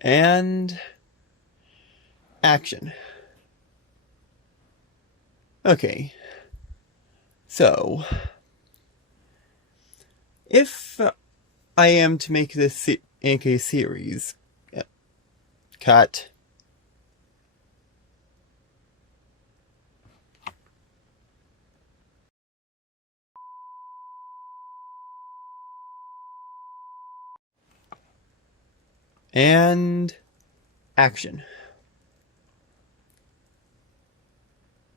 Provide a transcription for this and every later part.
And action. Okay, so if I am to make this NK series, cut. And action.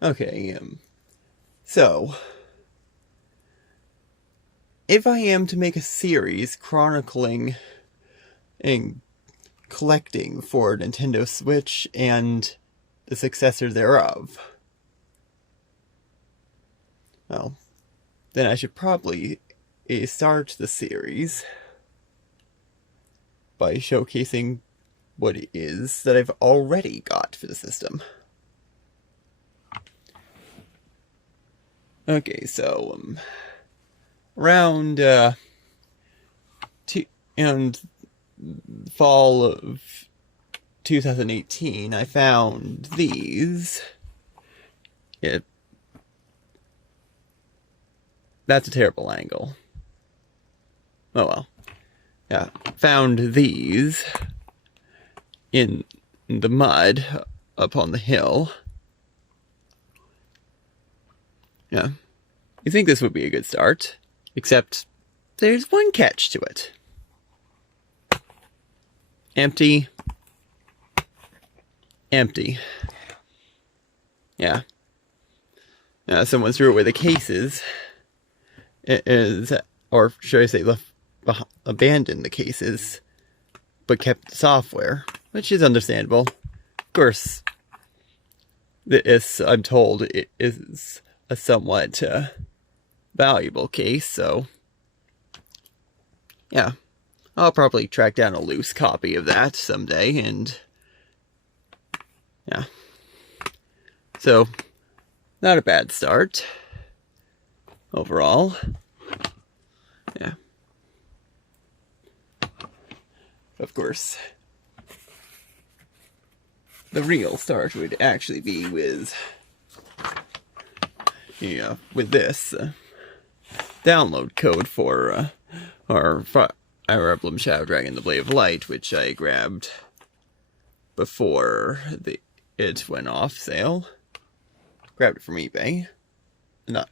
Okay, so if I am to make a series chronicling and collecting for Nintendo Switch and the successor thereof, well, then I should probably start the series by showcasing what it is that I've already got for the system. Okay, so around fall of 2018, I found these. That's a terrible angle. Oh well. Yeah, found these in the mud up on the hill. Yeah, you think this would be a good start, except there's one catch to it. Empty. Empty. Yeah. Someone threw away the cases. It is, or should I say, abandoned the cases, but kept the software, which is understandable. Of course, this, I'm told, it is a somewhat valuable case, so yeah, I'll probably track down a loose copy of that someday, and yeah, so not a bad start overall. Yeah, of course, the real start would actually be with this download code for our Fire Emblem Shadow Dragon: The Blade of Light, which I grabbed before it went off sale. Grabbed it from eBay. No.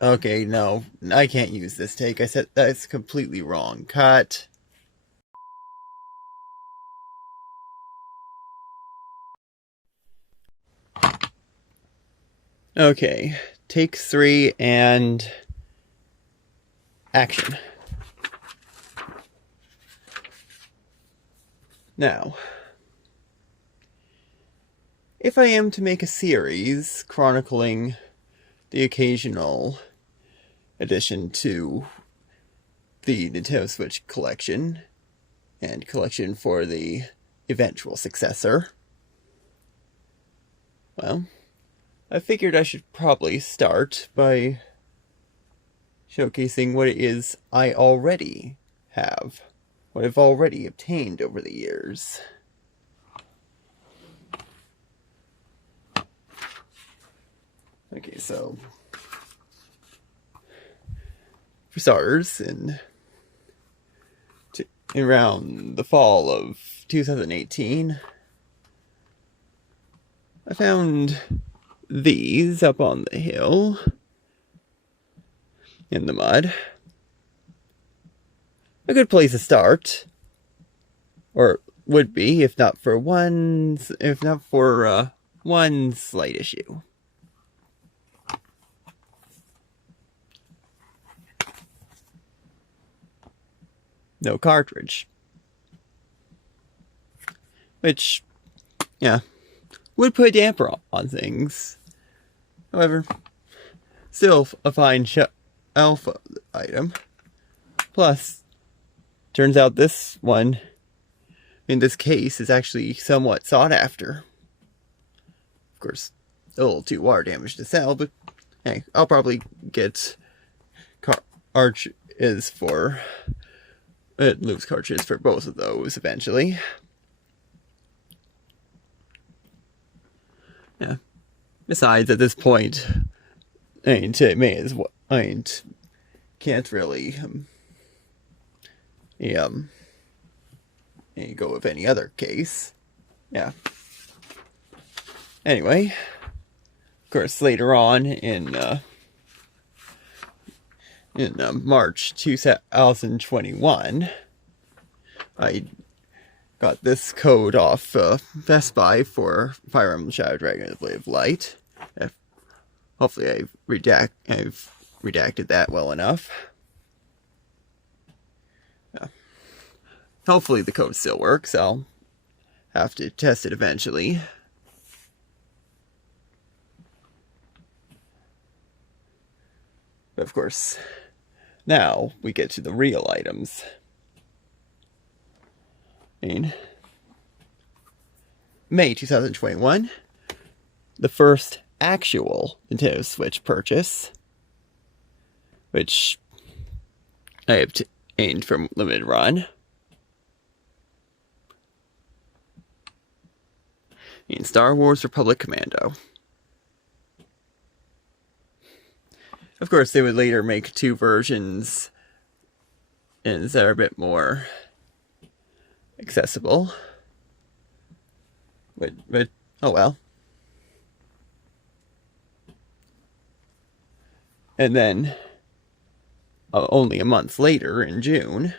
Okay, no, I can't use this take. I said that's completely wrong. Cut. Okay, take 3 and action. Now, if I am to make a series chronicling the occasional addition to the Nintendo Switch collection and collection for the eventual successor, well, I figured I should probably start by showcasing what it is I already have, what I've already obtained over the years. Okay, so for starters, around the fall of 2018, I found these up on the hill in the mud. A good place to start, or would be, if not for one slight issue. No cartridge. Which, yeah, would put a damper on things. However, still a fine alpha item. Plus, turns out this one, in this case, is actually somewhat sought after. Of course, a little too water damage to sell, but hey, I'll probably get cartridges for loose cartridges for both of those eventually. Yeah. Besides, at this point, can't really go with any other case. Yeah. Anyway, of course, later on in March 2021, I got this code off Best Buy for Fire Emblem Shadow Dragon the Blade of Light. Hopefully I've redacted that well enough. Yeah. Hopefully the code still works. I'll have to test it eventually. But of course, now we get to the real items. In May 2021, the first actual Nintendo Switch purchase, which I obtained from Limited Run. In Star Wars Republic Commando. Of course, they would later make two versions and that are a bit more accessible. But oh well. And then, only a month later, in June,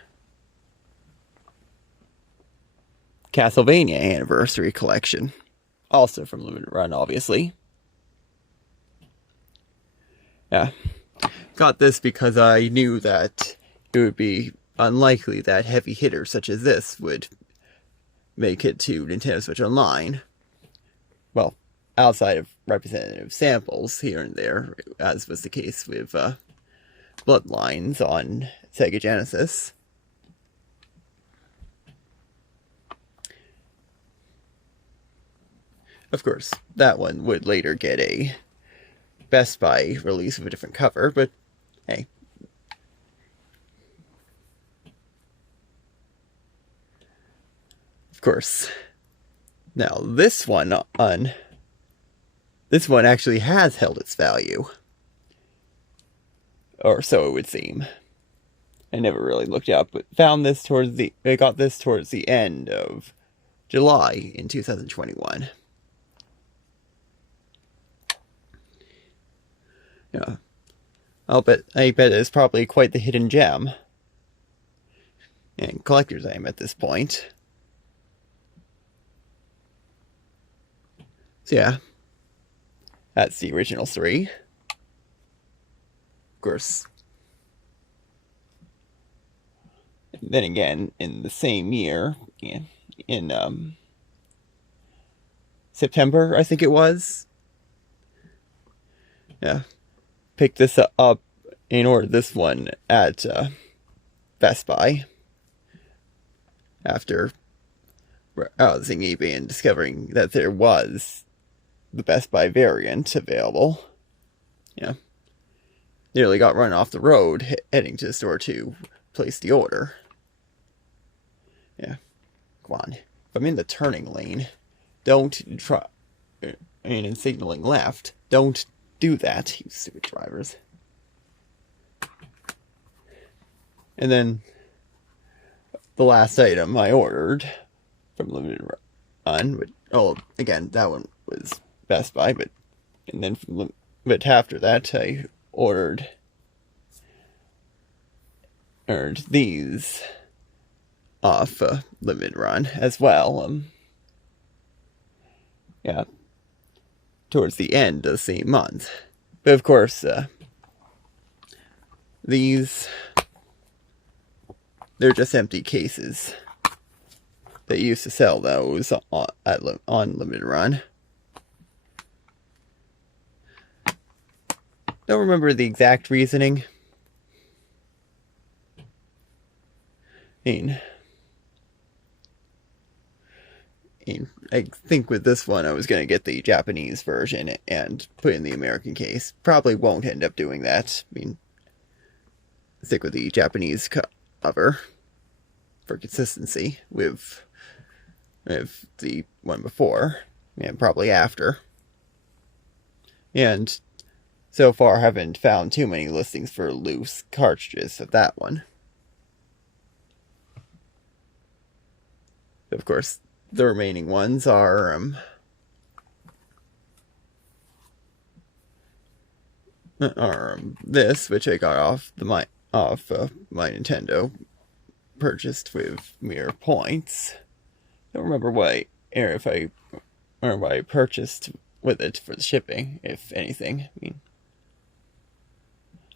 Castlevania Anniversary Collection. Also from Limited Run, obviously. Yeah. Got this because I knew that it would be unlikely that heavy hitters such as this would make it to Nintendo Switch Online. Well, outside of representative samples here and there, as was the case with Bloodlines on Sega Genesis. Of course, that one would later get a Best Buy release with a different cover, but hey. Of course. Now, this one actually has held its value. Or so it would seem. I never really looked up, but I got this towards the end of July in 2021. Yeah. I bet it's probably quite the hidden gem. And collector's item at this point. So yeah. That's the original 3. Of course. And then again, in the same year, in September, I think it was. Yeah. Picked this up and ordered this one at Best Buy. After browsing eBay and discovering that there was the Best Buy variant available. Yeah. Nearly got run off the road heading to the store to place the order. Yeah. Come on. If I'm in the turning lane, don't try. And signaling left, don't do that, you stupid drivers. And then the last item I ordered from Limited Run, again, that one was Best Buy, but after that I ordered these off Limited Run as well. Yeah, towards the end of the same month. But of course, they're just empty cases. They used to sell those on Limited Run. Don't remember the exact reasoning. I think with this one I was going to get the Japanese version and put in the American case. Probably won't end up doing that. Stick with the Japanese cover. for consistency with the one before, and probably after. And so far, I haven't found too many listings for loose cartridges of that one. Of course, the remaining ones are this, which I got off my Nintendo, purchased with mere points. Don't remember what I purchased with it for the shipping, if anything. I mean,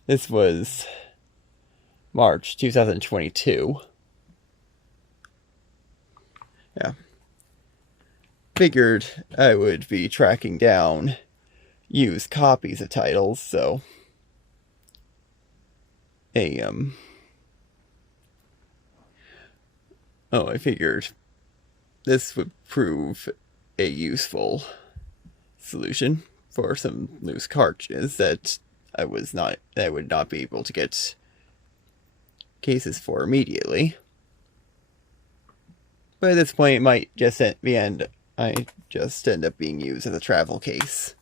this was March 2022. Yeah. Figured I would be tracking down used copies of titles, so I figured this would prove a useful solution for some loose cartridges that I would not be able to get cases for immediately. But at this point, it might just end up being used as a travel case.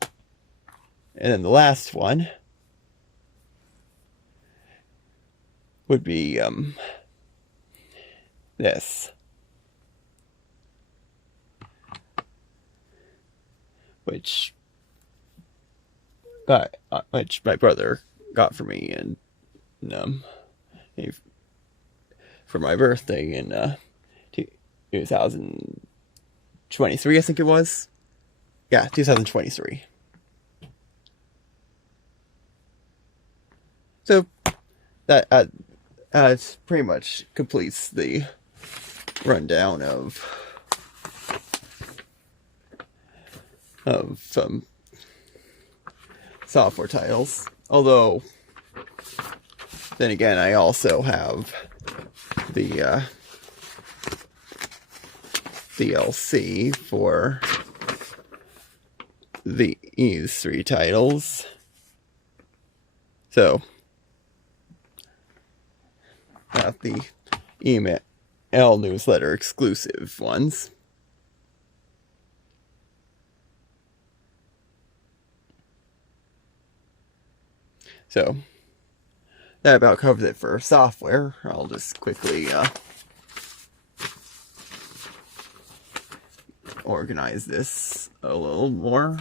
And then the last one would be this, which my brother got for me and for my birthday in 2023, I think it was. Yeah, 2023. So that pretty much completes the rundown of some software titles. Although, then again, I also have the DLC for these 3 titles. So, not the email newsletter exclusive ones. So, that about covers it for software. I'll just quickly organize this a little more.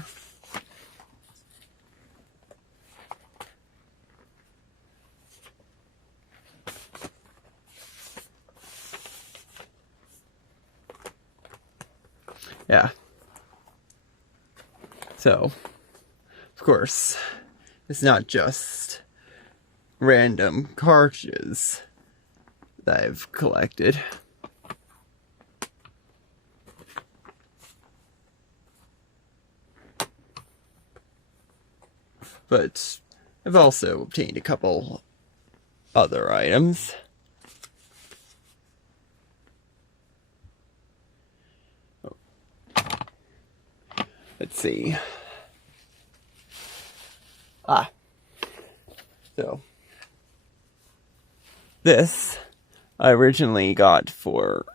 Yeah. So, of course, it's not just random cartridges that I've collected. But I've also obtained a couple other items. Let's see. So this I originally got for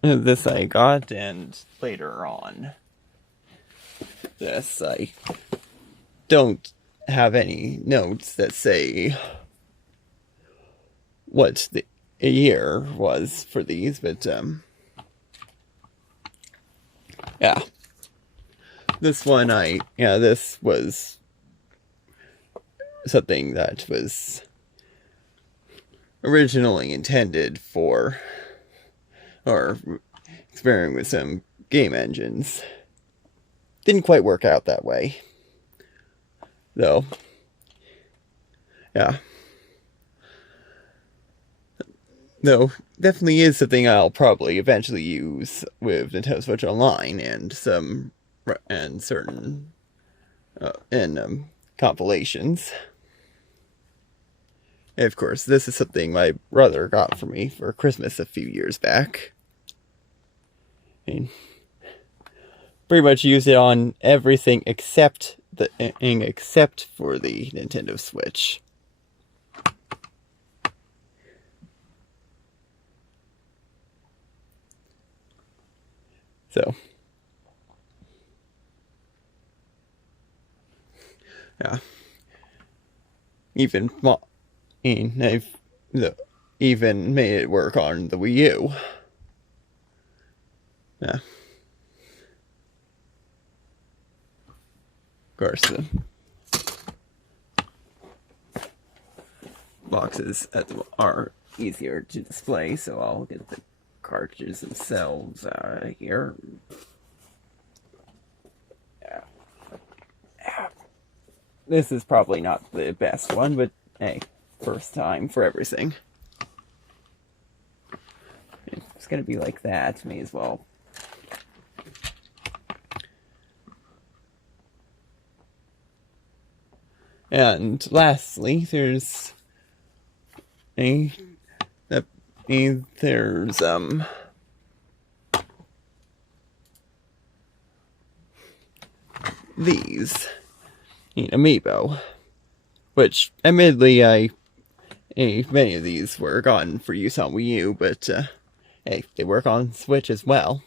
this I got, and later on this I don't have any notes that say what the year was for these, but yeah. This one this was something that was originally intended for, or experimenting with some game engines. Didn't quite work out that way, though. Yeah. Though, definitely is something I'll probably eventually use with Nintendo Switch Online and certain compilations. And of course, this is something my brother got for me for Christmas a few years back. I mean, pretty much use it on everything except for the Nintendo Switch. So, yeah. Even they've even made it work on the Wii U. Yeah. Of course, the boxes are easier to display, so I'll get the cartridges themselves out of here. Yeah. This is probably not the best one, but hey, first time for everything. It's gonna be like that, may as well. And lastly, there's these amiibo, which admittedly many of these were gotten for use on Wii U, but hey, they work on Switch as well.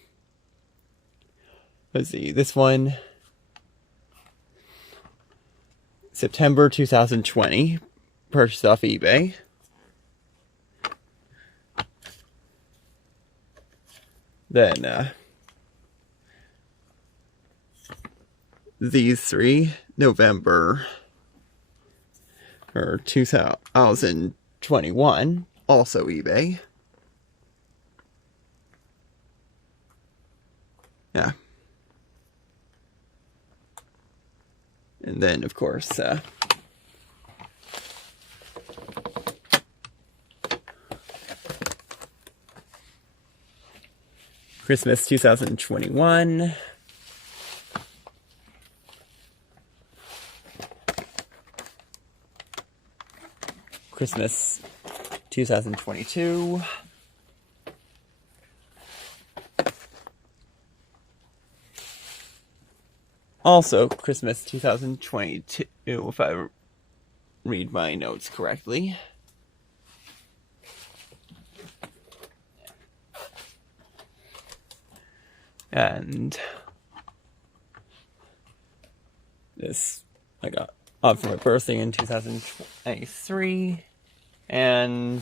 Let's see, this one, September 2020, purchased off eBay. Then, these three, November, or 2021, also eBay. Yeah. And then, of course, Christmas 2021. Christmas 2022. Also, Christmas 2022, if I read my notes correctly. And this I got for my birthday in 2023. And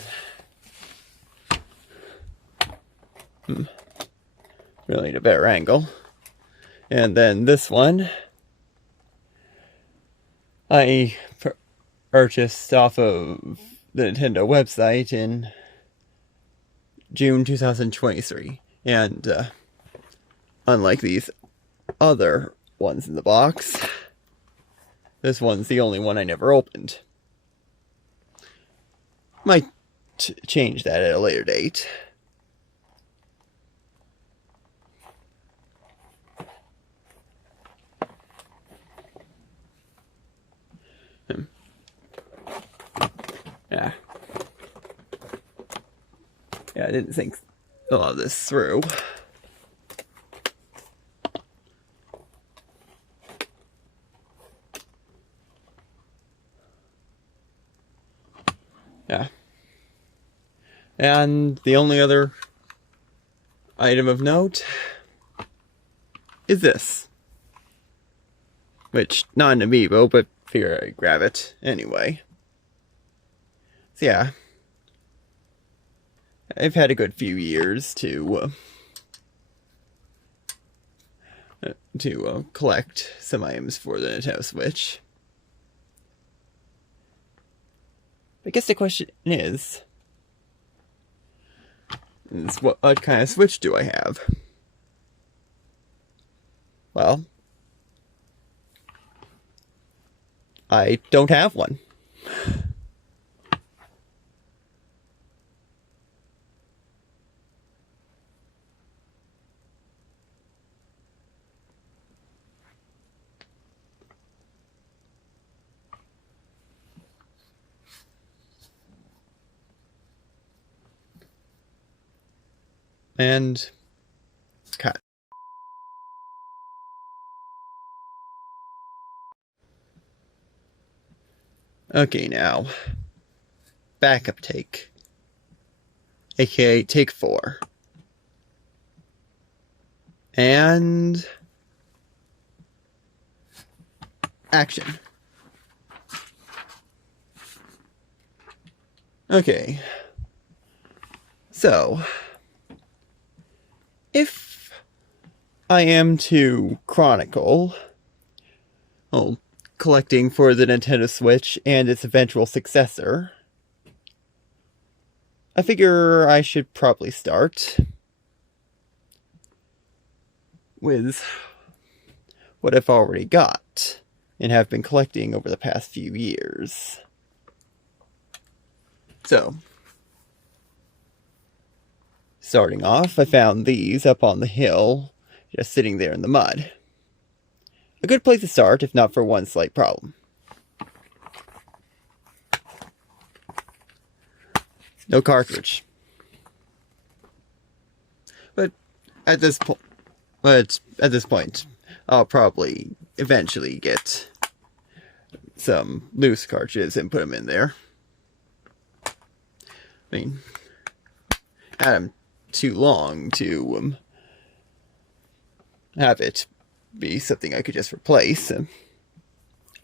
really need a better angle. And then this one I purchased off of the Nintendo website in June 2023. And unlike these other ones in the box, this one's the only one I never opened. Might change that at a later date. Yeah. Yeah, I didn't think a lot of this through. Yeah. And the only other item of note is this. Which, not an amiibo, but figure I'd grab it anyway. So yeah. I've had a good few years to collect some items for the Nintendo Switch. I guess the question is what kind of Switch do I have? Well, I don't have one. And cut. Okay, now backup take, aka take 4. And action. Okay. So, if I am to chronicle, collecting for the Nintendo Switch and its eventual successor, I figure I should probably start with what I've already got and have been collecting over the past few years. So, starting off, I found these up on the hill, just sitting there in the mud. A good place to start, if not for one slight problem. No cartridge. But at this point, I'll probably eventually get some loose cartridges and put them in there. I mean, I had them too long to have it be something I could just replace.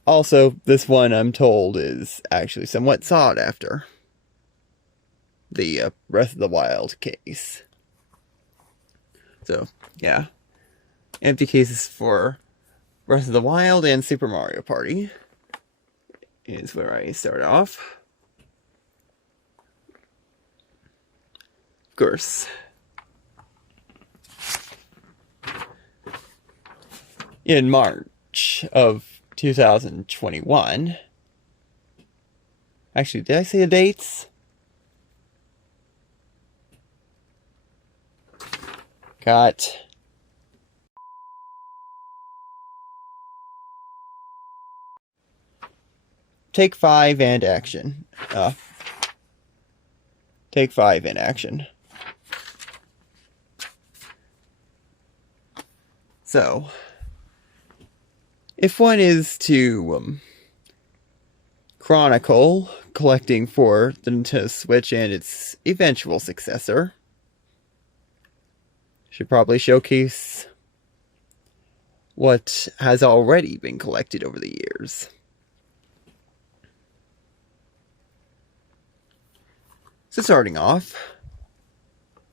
Also, this one, I'm told, is actually somewhat sought after. The Breath of the Wild case. So, yeah. Empty cases for Breath of the Wild and Super Mario Party is where I start off. Of course. In March of 2021. Actually, did I say the dates? Got Take 5 and action. Take 5 in action. So, if one is to chronicle collecting for the Nintendo Switch and its eventual successor, should probably showcase what has already been collected over the years. So starting off,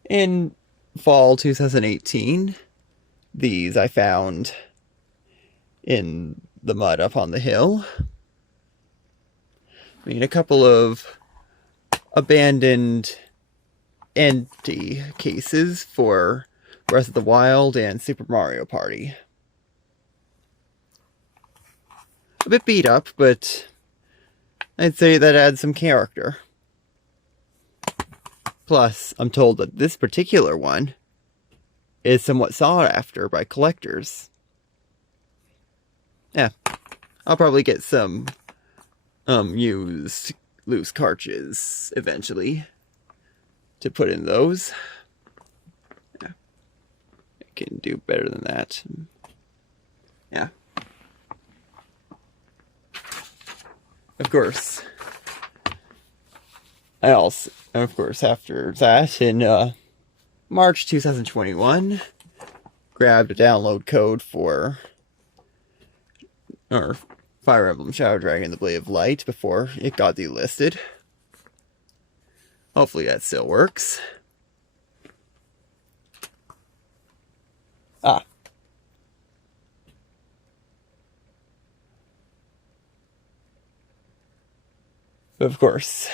in fall 2018, these I found in the mud up on the hill. I mean, a couple of abandoned empty cases for Breath of the Wild and Super Mario Party. A bit beat up, but I'd say that adds some character. Plus, I'm told that this particular one is somewhat sought after by collectors. Yeah, I'll probably get some used loose cartridges eventually to put in those. Yeah, I can do better than that. Yeah. Of course. After that, in March 2021, grabbed a download code for Fire Emblem Shadow Dragon: The Blade of Light before it got delisted. Hopefully that still works. Of course,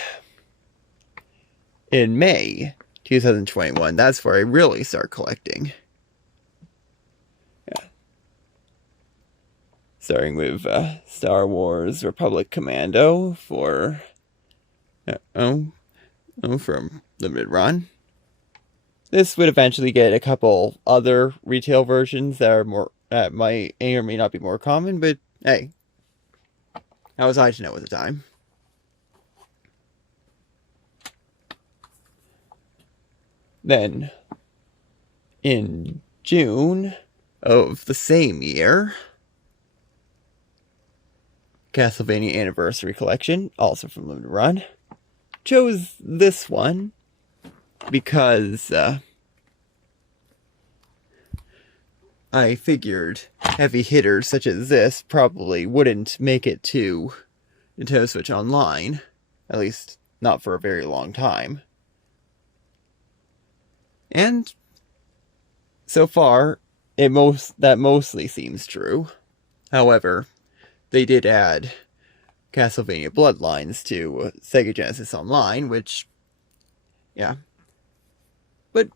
in May 2021, that's where I really start collecting. Yeah. Starting with Star Wars Republic Commando for from Limited Run. This would eventually get a couple other retail versions that might may or may not be more common, but hey, how was I to know at the time? Then, in June of the same year, Castlevania Anniversary Collection, also from Limited Run. Chose this one because I figured heavy hitters such as this probably wouldn't make it to Nintendo Switch Online, at least not for a very long time. And so far, that mostly seems true. However, they did add Castlevania Bloodlines to Sega Genesis Online, which, yeah. But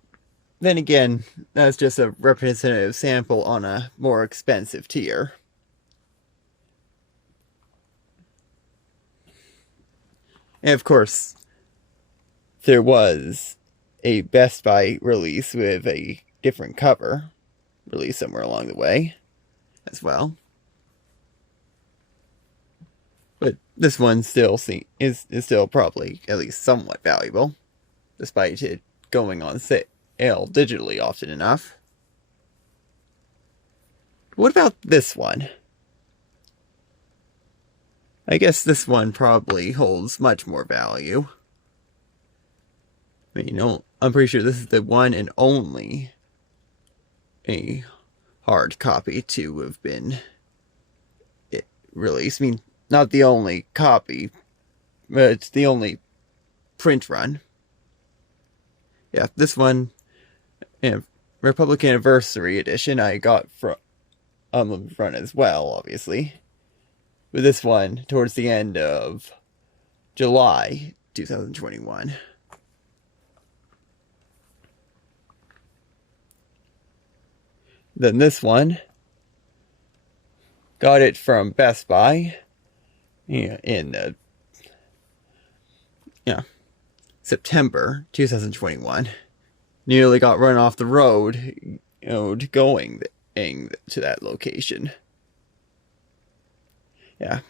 then again, that's just a representative sample on a more expensive tier. And of course, there was a Best Buy release with a different cover released somewhere along the way as well. But this one still is still probably at least somewhat valuable, despite it going on sale digitally often enough. What about this one? I guess this one probably holds much more value. I mean, I'm pretty sure this is the one and only a hard copy to have been released. I mean, not the only copy, but it's the only print run. Yeah, this one, Republic Anniversary Edition, I got from Unlimited Run as well, obviously. But this one, towards the end of July 2021. Then this one, got it from Best Buy in September 2021. Nearly got run off the road, going to that location. Yeah.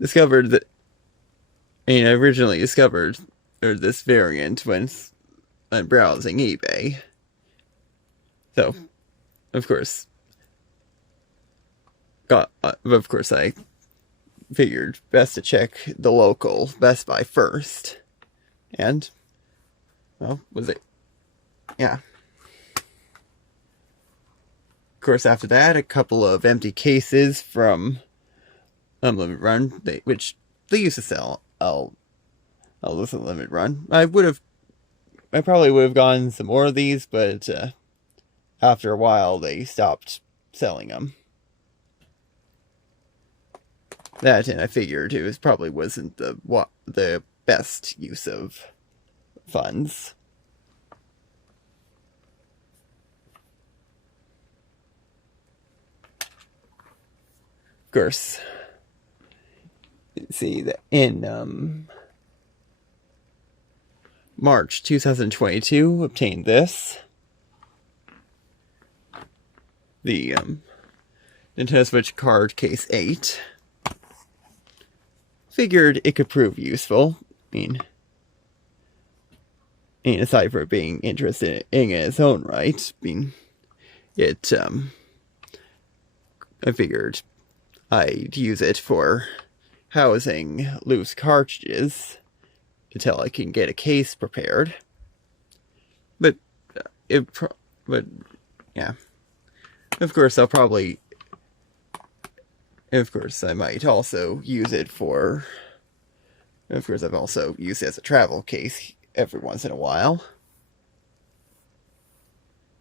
Discovered that. I originally discovered this variant when browsing eBay. So, of course, I figured best to check the local Best Buy first. And, well, was it? Yeah. Of course, after that, a couple of empty cases from Unlimited Run, which they used to sell. This Unlimited Run. I probably would have gotten some more of these, but after a while, they stopped selling them. That, and I figured it probably wasn't the best use of funds. Of course, see that in March 2022, obtained this. The Nintendo Switch Card Case 8. Figured it could prove useful. I mean, aside from being interested in its own right, I figured I'd use it for housing loose cartridges until I can get a case prepared. But yeah. Of course, I might also use it for. Of course, I've also used it as a travel case every once in a while,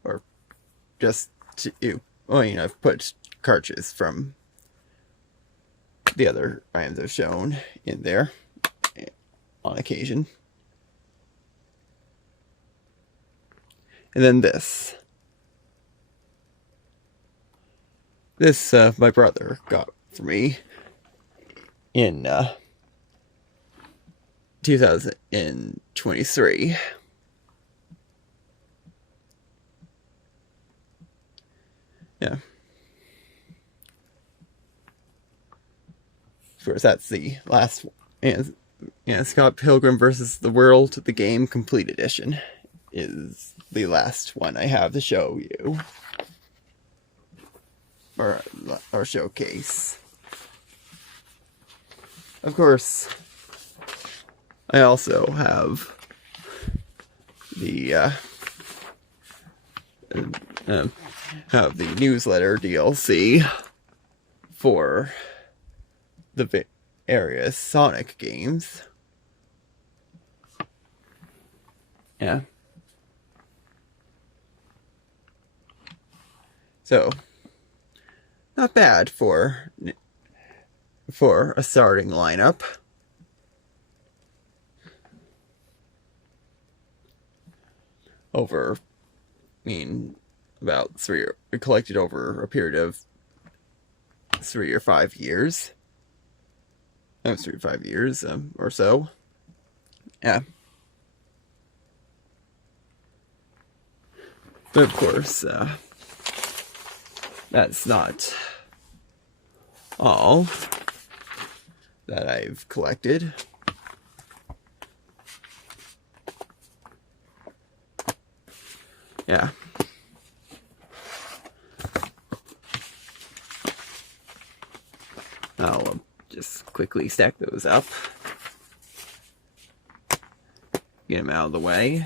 or just I've put cartridges from the other items I've shown in there on occasion. And then this. This, my brother got for me in 2023. Yeah. Of course, that's the last one. Scott Pilgrim vs. the World, the Game Complete Edition, is the last one I have to show you. Or showcase. Of course, I also have the have the newsletter DLC for the various Sonic games. Yeah. So, not bad for a starting lineup. Over, about collected over a period of 3 or 5 years. That was 3 or 5 years, or so. Yeah. But of course, that's not all that I've collected. Yeah. I'll just quickly stack those up. Get them out of the way.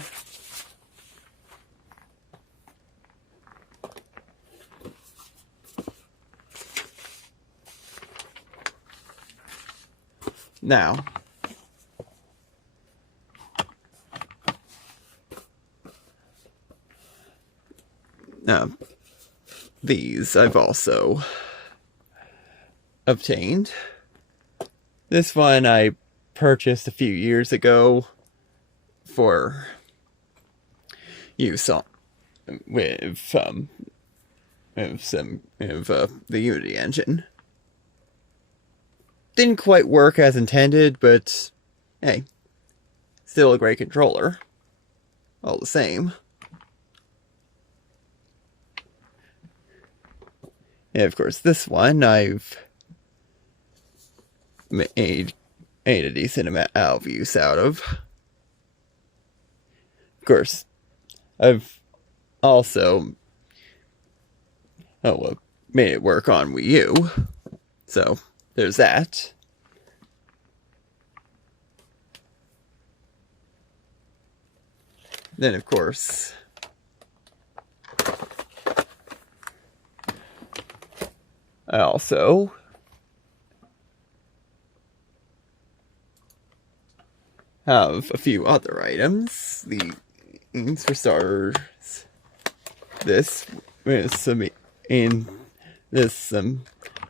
Now, these I've also obtained. This one I purchased a few years ago for use on with the Unity engine. Didn't quite work as intended, but hey, still a great controller. All the same. And of course, this one I've made a decent amount of use out of. Of course, I've also made it work on Wii U. So, there's that. Then, of course, I also have a few other items. For starters, this is some in this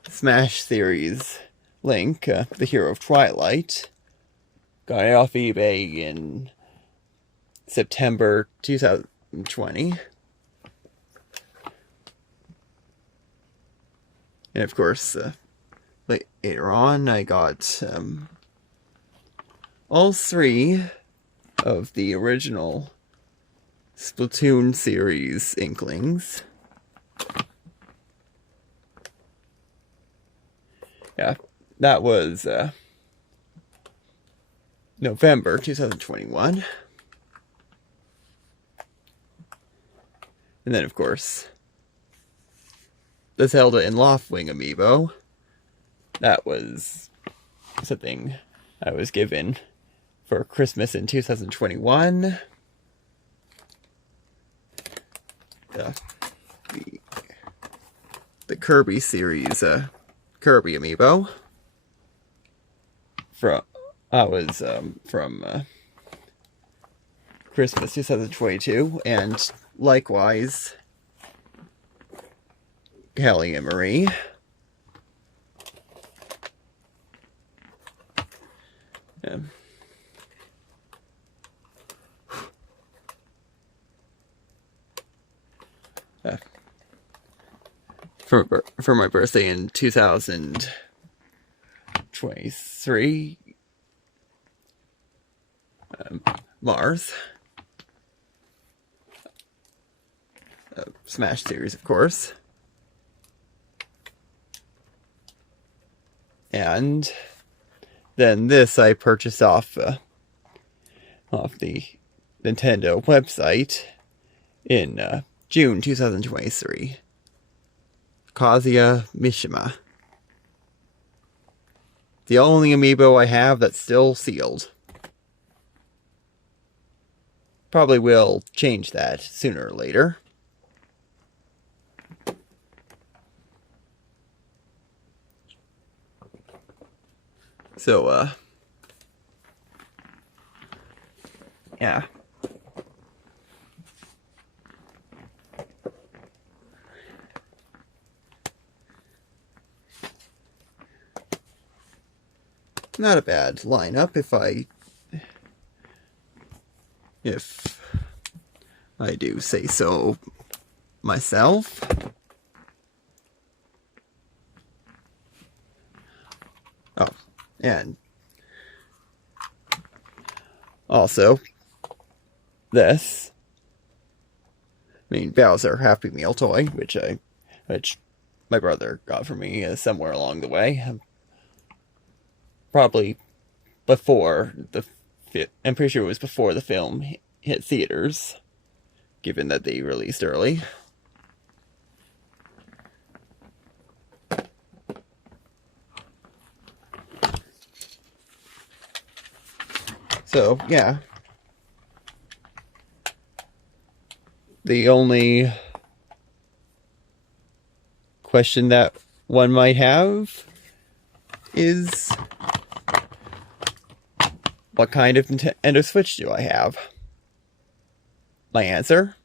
Smash series Link, the Hero of Twilight. Got it off eBay in September 2020. And of course, later on, I got all 3 of the original Splatoon series Inklings. Yeah, that was November 2021. And then, of course, the Zelda and Loftwing amiibo. That was something I was given for Christmas in 2021. The Kirby series, Kirby amiibo. From Christmas 2022, and likewise, Kelly and Marie. Yeah. For my birthday in 2023, Mars. Smash series, of course. And then this I purchased off the Nintendo website in June 2023. Kazuya Mishima. The only amiibo I have that's still sealed. Probably will change that sooner or later. So, yeah. Not a bad lineup if I do say so myself. Oh, and also this, I mean, Bowser Happy Meal toy, which my brother got for me somewhere along the way, probably before I'm pretty sure it was before the film hit theaters, given that they released early. So, yeah. The only question that one might have is, what kind of Nintendo Switch do I have? My answer?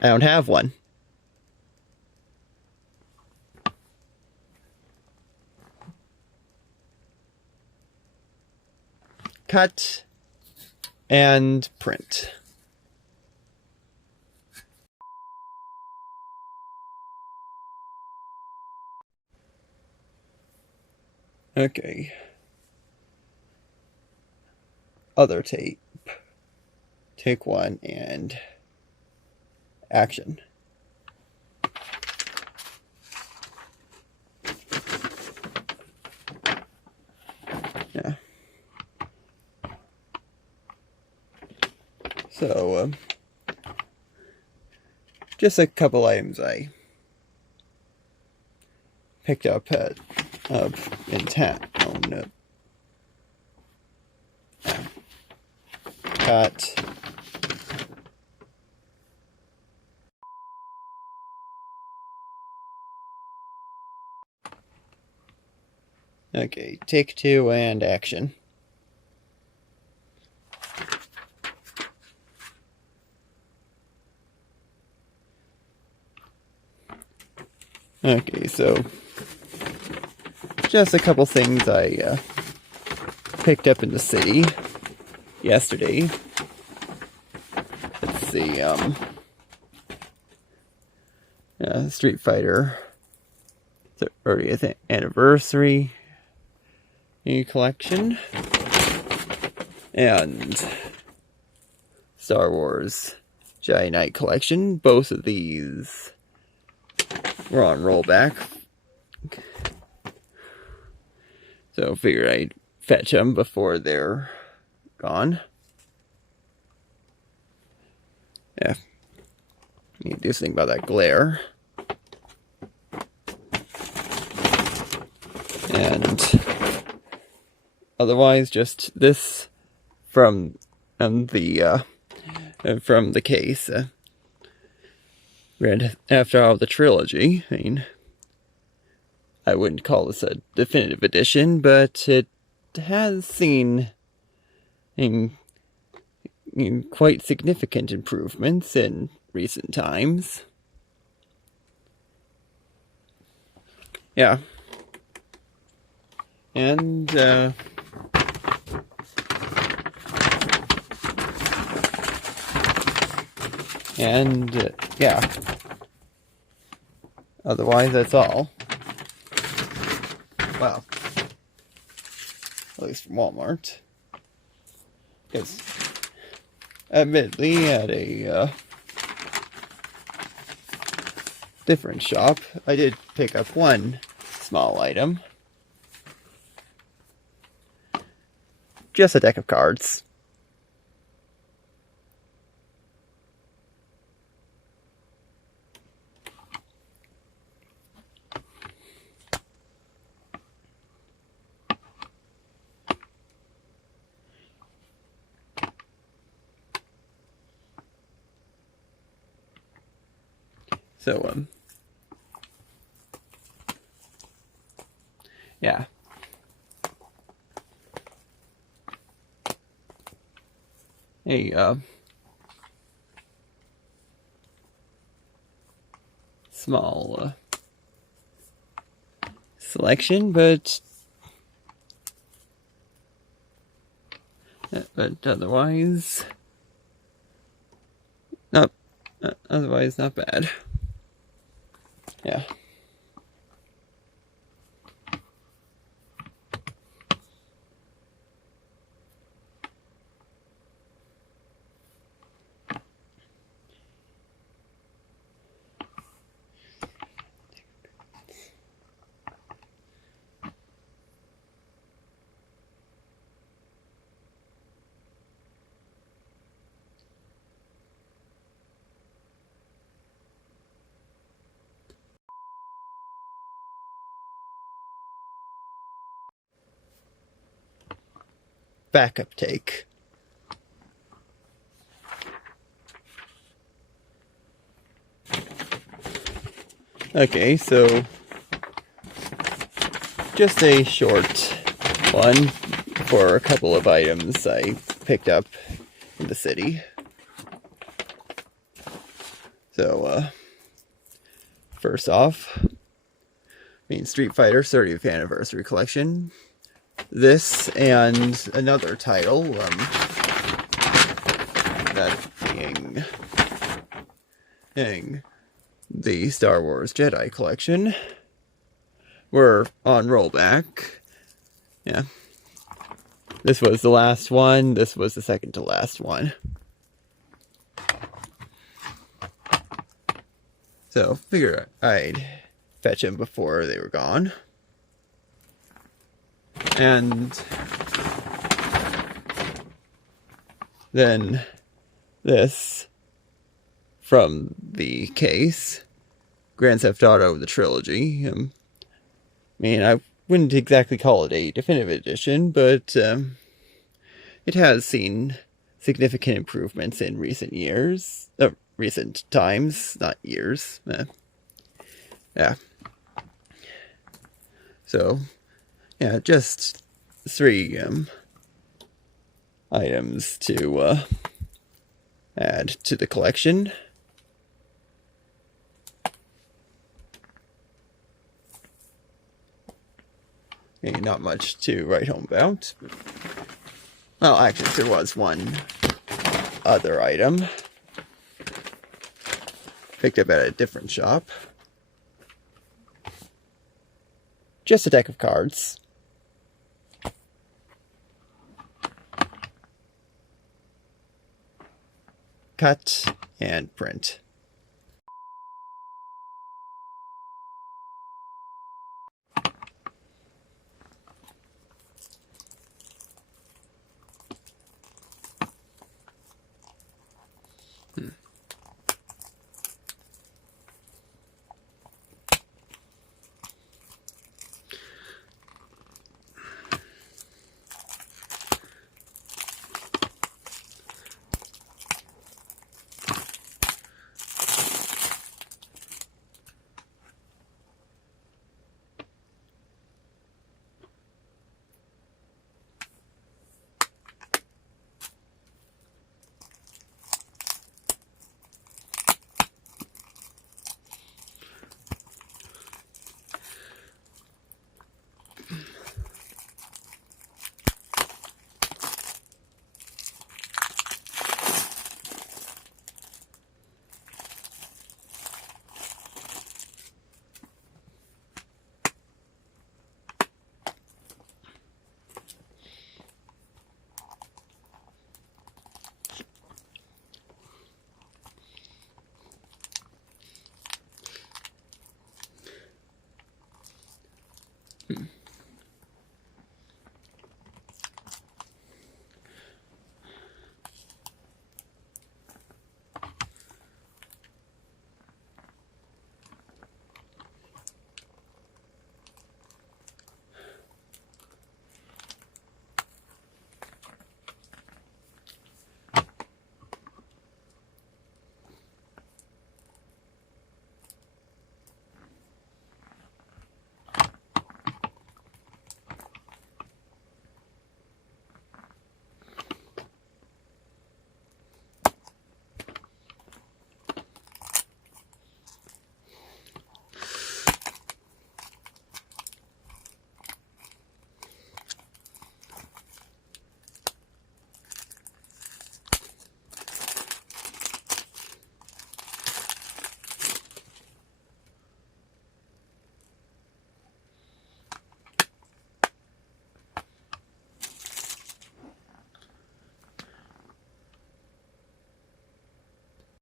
I don't have one. Cut and print. Okay. Other tape. Take one and action. Yeah. So, just a couple items I picked up in town. Cut. Okay, take two and action. Okay, so just a couple things I picked up in the city yesterday. Let's see, Street Fighter 30th anniversary collection, and Star Wars Jedi Knight collection. Both of these were on rollback, so figured I'd fetch them before they're gone. Yeah, need to do something about that glare. And otherwise, just this from the case. Read after all the trilogy. I mean, I wouldn't call this a definitive edition, but it has seen quite significant improvements in recent times. Yeah. And, yeah. Otherwise, that's all. Well, at least from Walmart. Because, admittedly, at a different shop, I did pick up one small item. Just a deck of cards. So, yeah. a small selection, but otherwise not bad. Yeah. Backup take. Okay, so just a short one for a couple of items I picked up in the city. So, first off, Street Fighter 30th Anniversary Collection. This and another title, that being the Star Wars Jedi Collection, were on rollback. Yeah. This was the last one, this was the second to last one. So, figure I'd fetch them before they were gone. And then this from the case, Grand Theft Auto the Trilogy. I wouldn't exactly call it a definitive edition, but it has seen significant improvements in recent years. Recent times, not years. Yeah. So, yeah, just 3 items to add to the collection. Okay, not much to write home about. Well, actually, there was one other item picked up at a different shop. Just a deck of cards. Cut and print.